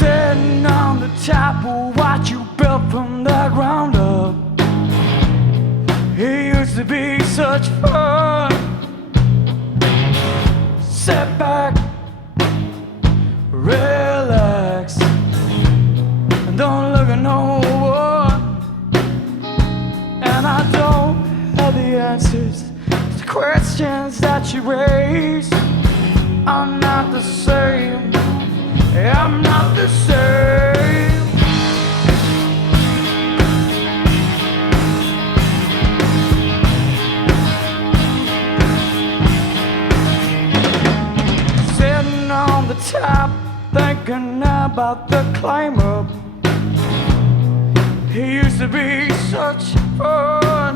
Sitting on the top of what you built from the ground up. It used to be such fun. Sit back, relax, and don't look at no one. And I don't have the answers to the questions that you raise. I'm not the same, I'm not the same. Sitting on the top, thinking about the climb up. It used to be such fun.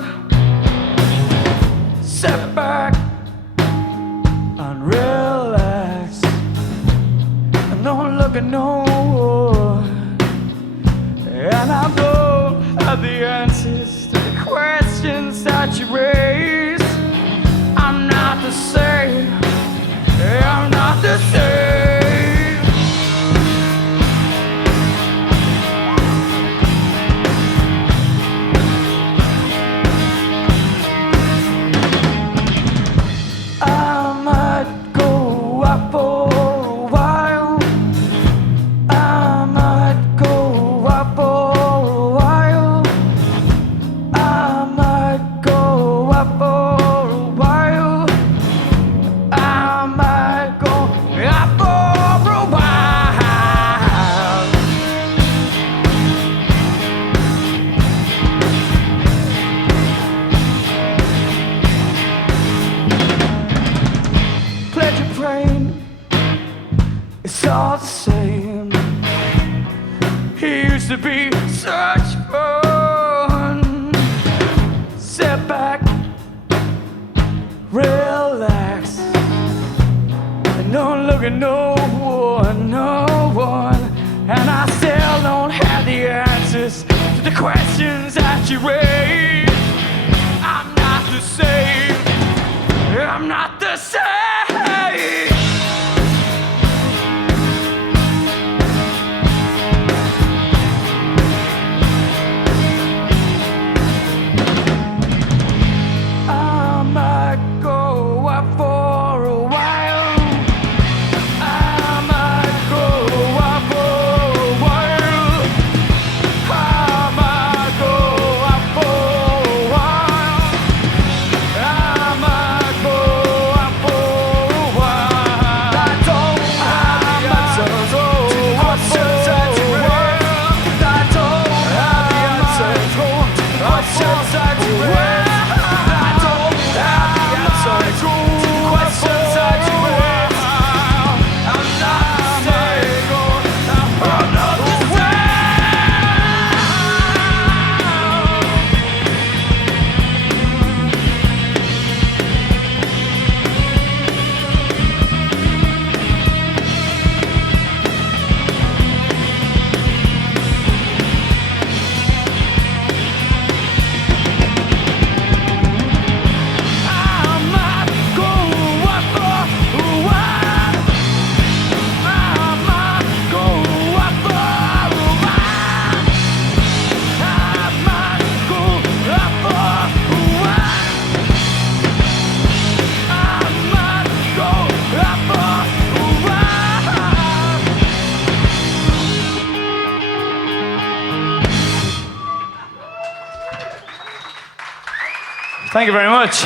Sit back and relax, and don't look at no one. And I don't have the answers to the questions that you raise. I'm not the same, I'm not the same. I might go up for a while. I might go up for a while. I might go up for a while. I might go up for a while. Pleasure praying, it's all the same. It used to be such fun. Sit back, relax, and don't look at no one, no one. And I still don't have the answers to the questions that you raise. I'm not the same, I'm not the same. I might go up for a while. I might go up for a while. I might go up for a while. I might go up for a while. I don't have the answers to the questions that you raise. I don't have the answers to the questions that you raise. Thank you very much.